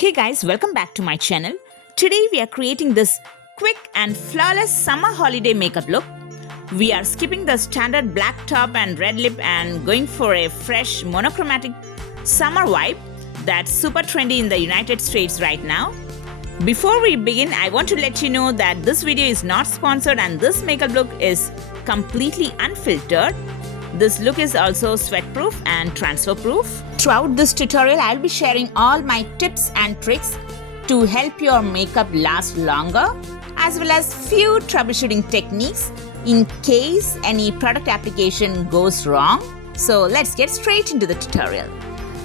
Hey guys, welcome back to my channel. Today we are creating this quick and flawless summer holiday makeup look. We are skipping the standard black top and red lip and going for a fresh monochromatic summer vibe that's super trendy in the United States right now. Before we begin, I want to let you know that this video is not sponsored and this makeup look is completely unfiltered. This look is also sweat-proof and transfer-proof. Throughout this tutorial, I'll be sharing all my tips and tricks to help your makeup last longer, as well as few troubleshooting techniques in case any product application goes wrong. So let's get straight into the tutorial.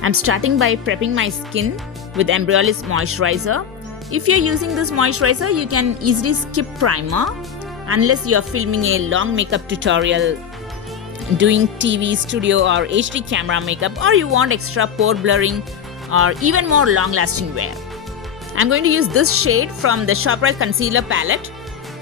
I'm starting by prepping my skin with Embryolist moisturizer. If you're using this moisturizer, you can easily skip primer unless you're filming a long makeup tutorial, doing TV, studio or HD camera makeup, or you want extra pore blurring or even more long-lasting wear. I'm going to use this shade from the ShopRite Concealer Palette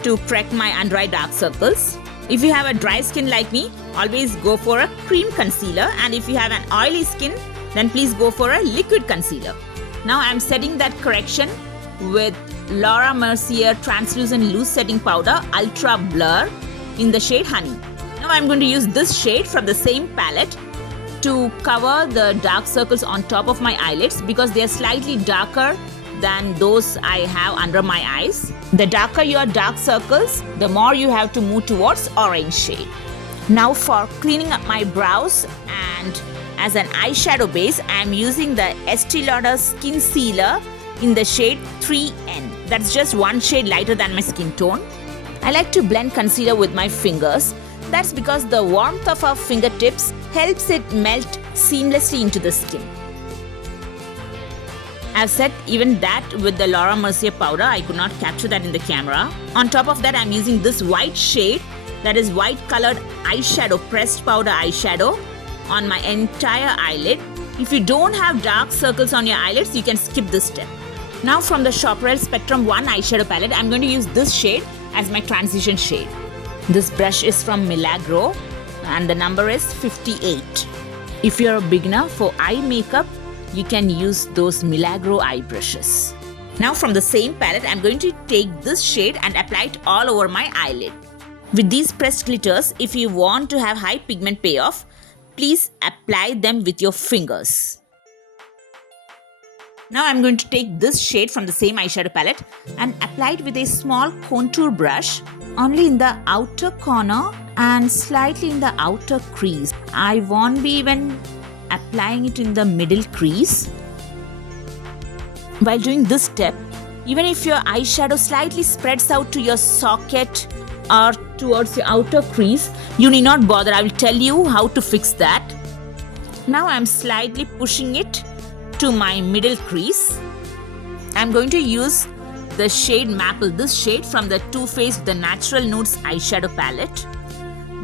to correct my under-eye dark circles. If you have a dry skin like me, always go for a cream concealer, and if you have an oily skin, then please go for a liquid concealer. Now I'm setting that correction with Laura Mercier Translucent Loose Setting Powder Ultra Blur in the shade Honey. Now I'm going to use this shade from the same palette to cover the dark circles on top of my eyelids because they are slightly darker than those I have under my eyes. The darker your dark circles, the more you have to move towards orange shade. Now for cleaning up my brows and as an eyeshadow base, I am using the Estee Lauder Skin Sealer in the shade 3N. That's just one shade lighter than my skin tone. I like to blend concealer with my fingers. That's because the warmth of our fingertips helps it melt seamlessly into the skin. I've set even that with the Laura Mercier powder. I could not capture that in the camera. On top of that, I'm using this white shade, that is white colored eyeshadow, pressed powder eyeshadow on my entire eyelid. If you don't have dark circles on your eyelids, you can skip this step. Now from the ShopRite Spectrum 1 eyeshadow palette, I'm going to use this shade as my transition shade. This brush is from Milagro and the number is 58. If you're a beginner for eye makeup, you can use those Milagro eye brushes. Now from the same palette, I'm going to take this shade and apply it all over my eyelid. With these pressed glitters, if you want to have high pigment payoff, please apply them with your fingers. Now I'm going to take this shade from the same eyeshadow palette and apply it with a small contour brush only in the outer corner and slightly in the outer crease. I won't be even applying it in the middle crease. While doing this step, even if your eyeshadow slightly spreads out to your socket or towards your outer crease, you need not bother. I will tell you how to fix that. Now I'm slightly pushing it to my middle crease. I'm going to use the shade Maple, this shade from the Too Faced The Natural Nudes eyeshadow palette.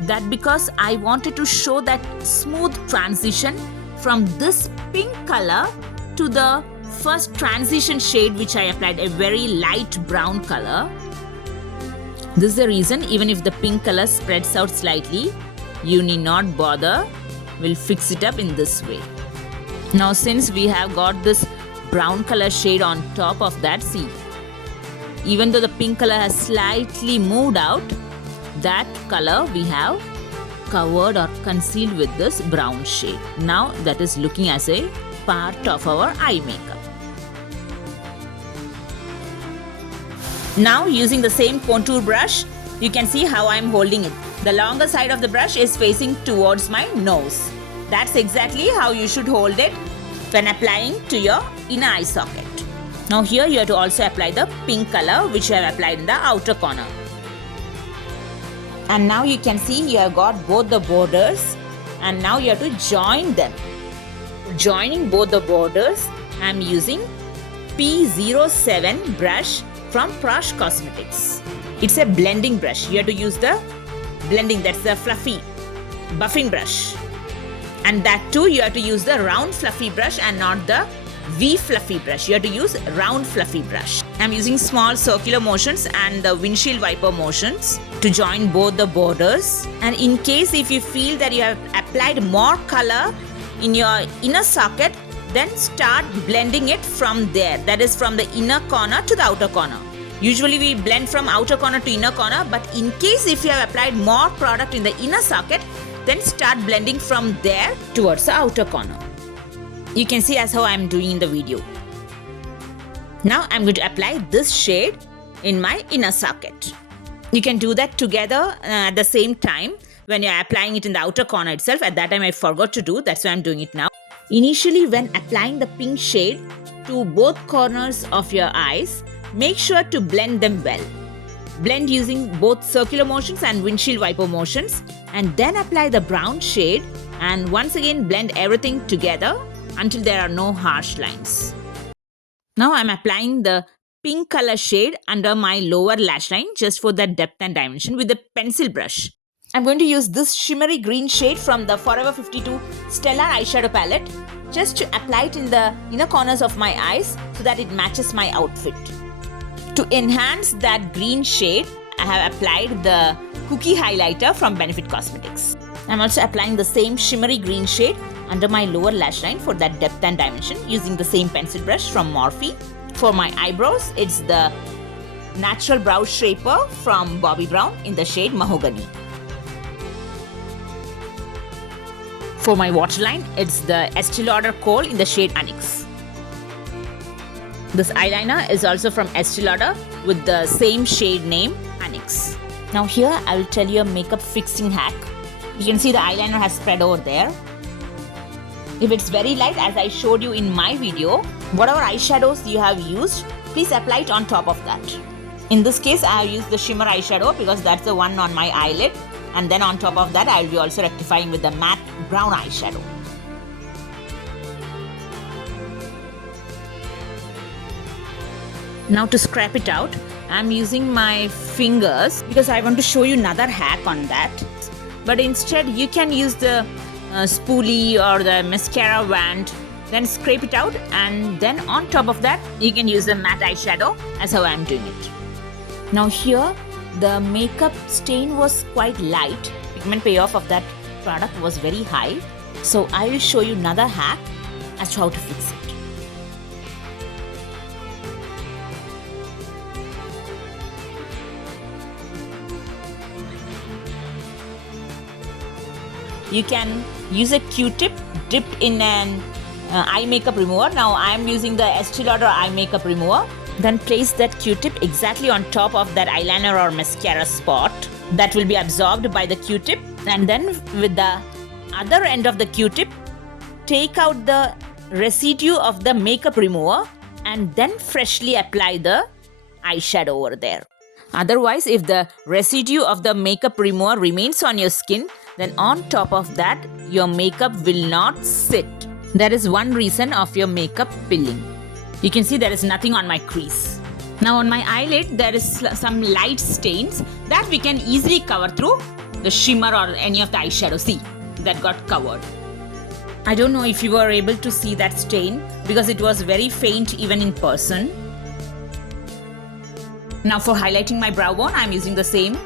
That because I wanted to show that smooth transition from this pink color to the first transition shade which I applied, a very light brown color. This is the reason, even if the pink color spreads out slightly, you need not bother. We'll fix it up in this way. Now since we have got this brown color shade on top of that, see, even though the pink color has slightly moved out, that color we have covered or concealed with this brown shade. Now that is looking as a part of our eye makeup. Now using the same contour brush, you can see how I am holding it. The longer side of the brush is facing towards my nose. That's exactly how you should hold it when applying to your inner eye socket. Now here you have to also apply the pink color which you have applied in the outer corner. And now you can see you have got both the borders and now you have to join them. Joining both the borders, I am using P07 brush from Prash Cosmetics. It's a blending brush. You have to use the blending, that's the fluffy buffing brush. And that too, you have to use the round fluffy brush and not the V fluffy brush. You have to use round fluffy brush. I'm using small circular motions and the windshield wiper motions to join both the borders. And in case if you feel that you have applied more color in your inner socket, then start blending it from there. That is from the inner corner to the outer corner. Usually we blend from outer corner to inner corner, but in case if you have applied more product in the inner socket, then start blending from there towards the outer corner. You can see as how I am doing in the video. Now I'm going to apply this shade in my inner socket. You can do that together at the same time when you're applying it in the outer corner itself. At that time I forgot to do, that's why I'm doing it now. Initially, when applying the pink shade to both corners of your eyes, make sure to blend them well. Blend using both circular motions and windshield wiper motions, and then apply the brown shade and once again blend everything together until there are no harsh lines. Now I'm applying the pink color shade under my lower lash line just for that depth and dimension with the pencil brush. I'm going to use this shimmery green shade from the Forever 52 Stellar eyeshadow palette just to apply it in the inner corners of my eyes so that it matches my outfit. To enhance that green shade, I have applied the Cookie highlighter from Benefit Cosmetics. I'm also applying the same shimmery green shade under my lower lash line for that depth and dimension using the same pencil brush from Morphe. For my eyebrows, it's the Natural Brow Shaper from Bobbi Brown in the shade Mahogany. For my waterline, it's the Estee Lauder Kohl in the shade Onyx. This eyeliner is also from Estee Lauder with the same shade name, Onyx. Now here I will tell you a makeup fixing hack. You can see the eyeliner has spread over there. If it's very light, as I showed you in my video, whatever eyeshadows you have used, please apply it on top of that. In this case, I have used the shimmer eyeshadow because that's the one on my eyelid. And then on top of that, I will be also rectifying with the matte brown eyeshadow. Now to scrap it out, I'm using my fingers because I want to show you another hack on that. But instead, you can use the spoolie or the mascara wand, then scrape it out, and then on top of that, you can use the matte eyeshadow as how I'm doing it. Now here, the makeup stain was quite light. Pigment payoff of that product was very high. So I will show you another hack as to how to fix it. You can use a Q-tip dipped in an eye makeup remover. Now I am using the Estee Lauder eye makeup remover. Then place that Q-tip exactly on top of that eyeliner or mascara spot. That will be absorbed by the Q-tip. And then with the other end of the Q-tip, take out the residue of the makeup remover and then freshly apply the eyeshadow over there. Otherwise, if the residue of the makeup remover remains on your skin, then on top of that, your makeup will not sit. That is one reason of your makeup pilling. You can see there is nothing on my crease. Now on my eyelid, there is some light stains that we can easily cover through the shimmer or any of the eyeshadow. See, that got covered. I don't know if you were able to see that stain because it was very faint even in person. Now for highlighting my brow bone, I am using the same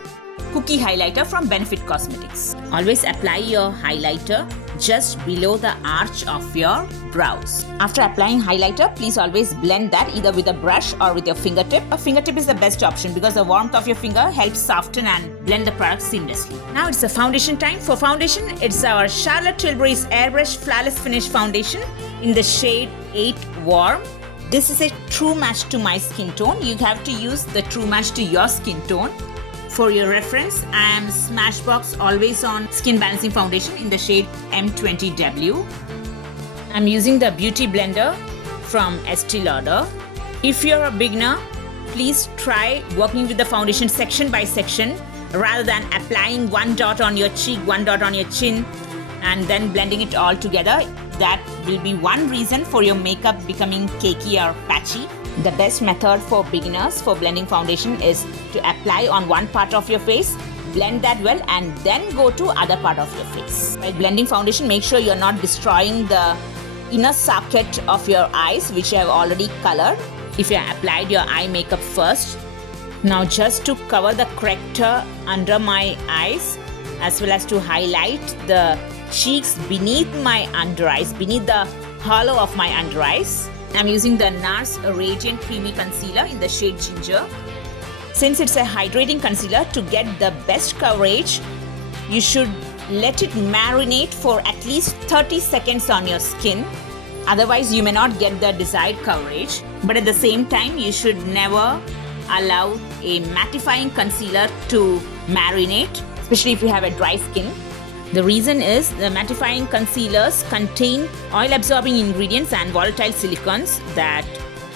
Cookie highlighter from Benefit Cosmetics. Always apply your highlighter just below the arch of your brows. After applying highlighter, please always blend that either with a brush or with your fingertip. A fingertip is the best option because the warmth of your finger helps soften and blend the product seamlessly. Now it's the foundation time. For foundation, it's our Charlotte Tilbury's Airbrush Flawless Finish Foundation in the shade 8 Warm. This is a true match to my skin tone. You have to use the true match to your skin tone. For your reference, I am Smashbox Always On Skin Balancing Foundation in the shade M20W. I'm using the Beuty blender from Estee Lauder. If you're a beginner, please try working with the foundation section by section rather than applying one dot on your cheek, one dot on your chin, and then blending it all together. That will be one reason for your makeup becoming cakey or patchy. The best method for beginners for blending foundation is to apply on one part of your face, blend that well, and then go to other part of your face. While blending foundation, make sure you're not destroying the inner socket of your eyes, which you have already colored if you have applied your eye makeup first. Now just to cover the corrector under my eyes as well as to highlight the cheeks beneath my under eyes, beneath the hollow of my under eyes. I'm using the NARS Radiant Creamy Concealer in the shade Ginger. Since it's a hydrating concealer, to get the best coverage, you should let it marinate for at least 30 seconds on your skin. Otherwise, you may not get the desired coverage. But at the same time, you should never allow a mattifying concealer to marinate, especially if you have a dry skin. The reason is the mattifying concealers contain oil-absorbing ingredients and volatile silicones that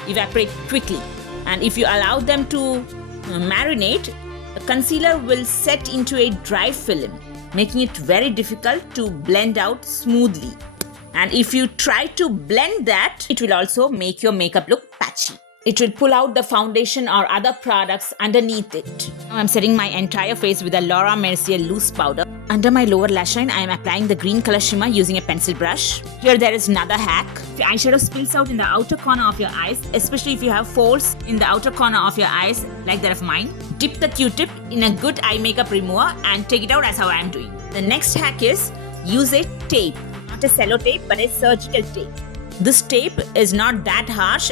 evaporate quickly. And if you allow them to marinate, the concealer will set into a dry film, making it very difficult to blend out smoothly. And if you try to blend that, it will also make your makeup look patchy. It will pull out the foundation or other products underneath it. Now I'm setting my entire face with a Laura Mercier loose powder. Under my lower lash line, I am applying the green color shimmer using a pencil brush. Here there is another hack. If your eyeshadow spills out in the outer corner of your eyes, especially if you have folds in the outer corner of your eyes like that of mine, dip the Q-tip in a good eye makeup remover and take it out as how I am doing. The next hack is use a tape. Not a cello tape, but a surgical tape. This tape is not that harsh.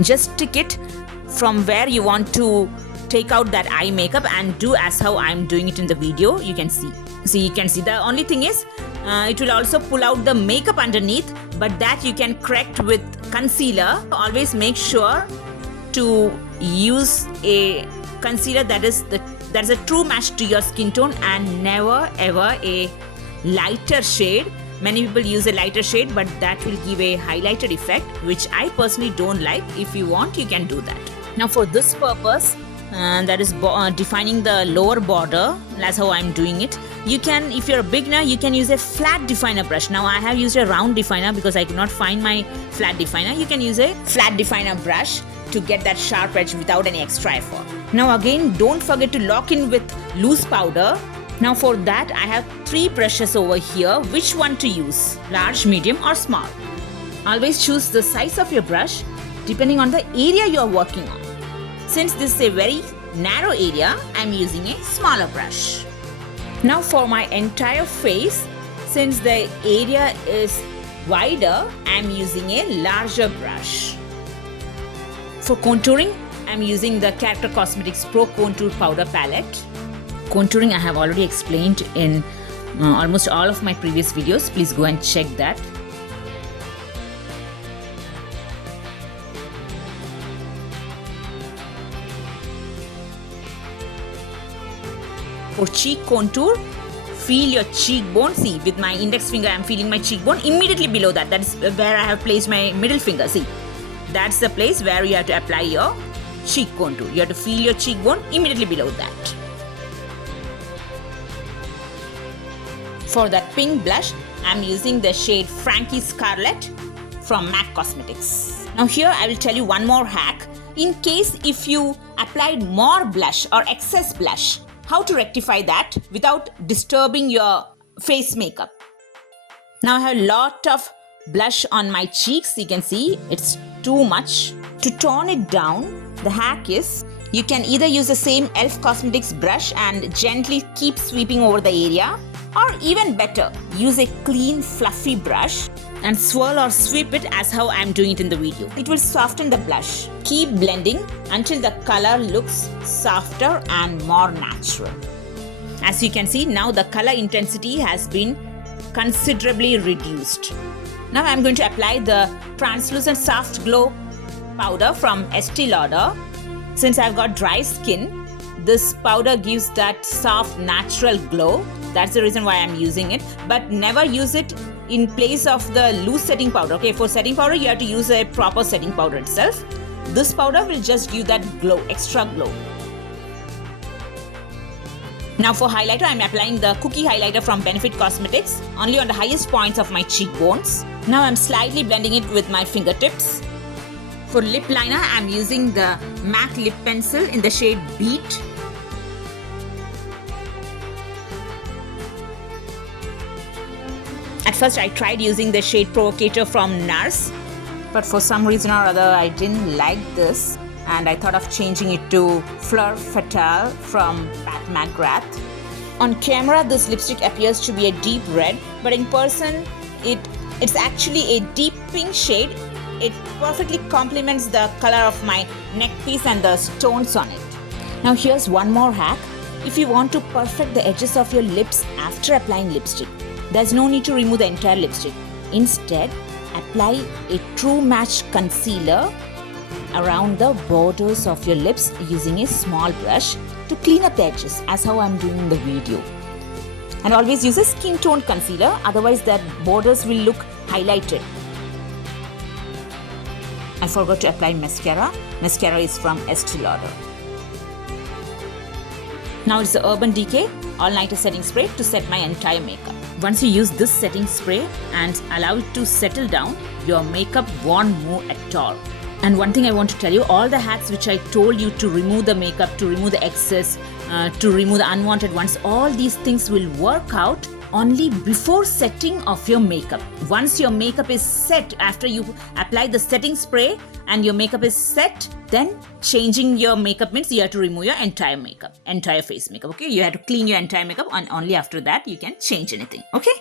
Just stick it from where you want to take out that eye makeup and do as how I'm doing it in the video. You can see. You can see. The only thing is, it will also pull out the makeup underneath, but that you can correct with concealer. Always make sure to use a concealer that is a true match to your skin tone and never ever a lighter shade. Many people use a lighter shade, but that will give a highlighted effect, which I personally don't like. If you want, you can do that. Now for this purpose, that is defining the lower border, that's how I'm doing it. You can, if you're a beginner, you can use a flat definer brush. Now I have used a round definer because I could not find my flat definer. You can use a flat definer brush to get that sharp edge without any extra effort. Now again, don't forget to lock in with loose powder. Now for that, I have 3 brushes over here. Which one to use? Large, medium or small? Always choose the size of your brush depending on the area you are working on. Since this is a very narrow area, I am using a smaller brush. Now for my entire face, since the area is wider, I am using a larger brush. For contouring, I am using the Character Cosmetics Pro Contour Powder Palette. Contouring I have already explained in almost all of my previous videos. Please go and check that. For cheek contour, feel your cheekbone. See, with my index finger I am feeling my cheekbone. Immediately below that, that is where I have placed my middle finger. See, that's the place where you have to apply your cheek contour. You have to feel your cheekbone immediately below that. For that pink blush, I am using the shade Frankie Scarlet from MAC Cosmetics. Now here I will tell you one more hack. In case if you applied more blush or excess blush, how to rectify that without disturbing your face makeup. Now I have a lot of blush on my cheeks. You can see it's too much. To tone it down, the hack is you can either use the same e.l.f. Cosmetics brush and gently keep sweeping over the area, or even better, use a clean fluffy brush and swirl or sweep it as how I am doing it in the video. It will soften the blush. Keep blending until the color looks softer and more natural. As you can see, now the color intensity has been considerably reduced. Now I am going to apply the translucent soft glow powder from Estee Lauder. Since I've got dry skin, this powder gives that soft natural glow. That's the reason why I'm using it. But never use it in place of the loose setting powder. Okay, for setting powder, you have to use a proper setting powder itself. This powder will just give that glow, extra glow. Now for highlighter, I'm applying the Cookie Highlighter from Benefit Cosmetics, only on the highest points of my cheekbones. Now I'm slightly blending it with my fingertips. For lip liner, I'm using the MAC Lip Pencil in the shade Beat. At first I tried using the shade Provocateur from NARS, but for some reason or other I didn't like this and I thought of changing it to Fleur Fatale from Pat McGrath. On camera this lipstick appears to be a deep red, but in person It's actually a deep pink shade. It perfectly complements the color of my neck piece and the stones on it. Now here's one more hack. If you want to perfect the edges of your lips after applying lipstick, there's no need to remove the entire lipstick. Instead, apply a True Match concealer around the borders of your lips using a small brush to clean up the edges, as how I'm doing in the video. And always use a skin tone concealer, otherwise that borders will look highlighted. I forgot to apply mascara. Mascara is from Estee Lauder. Now it's the Urban Decay All-Nighter Setting Spray to set my entire makeup. Once you use this setting spray and allow it to settle down, your makeup won't move at all. And one thing I want to tell you, all the hacks which I told you to remove the makeup, to remove the excess, to remove the unwanted ones, all these things will work out only before setting of your makeup. Once your makeup is set, after you apply the setting spray and your makeup is set, then changing your makeup means you have to remove your entire makeup, entire face makeup, okay? You have to clean your entire makeup and only after that you can change anything, okay?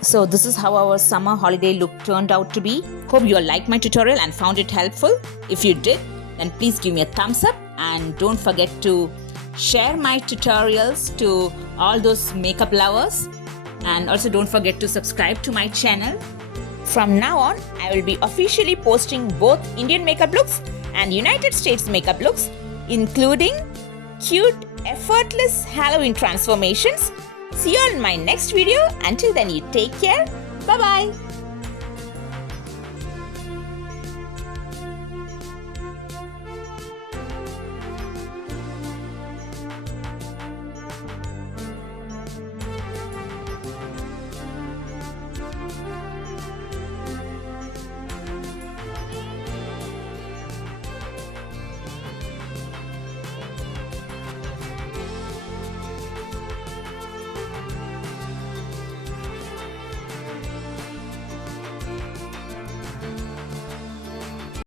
So this is how our summer holiday look turned out to be. Hope you all liked my tutorial and found it helpful. If you did, then please give me a thumbs up and don't forget to share my tutorials to all those makeup lovers. And also don't forget to subscribe to my channel. From now on, I will be officially posting both Indian makeup looks and United States makeup looks, including cute, effortless Halloween transformations. See you on my next video. Until then, you take care. Bye-bye.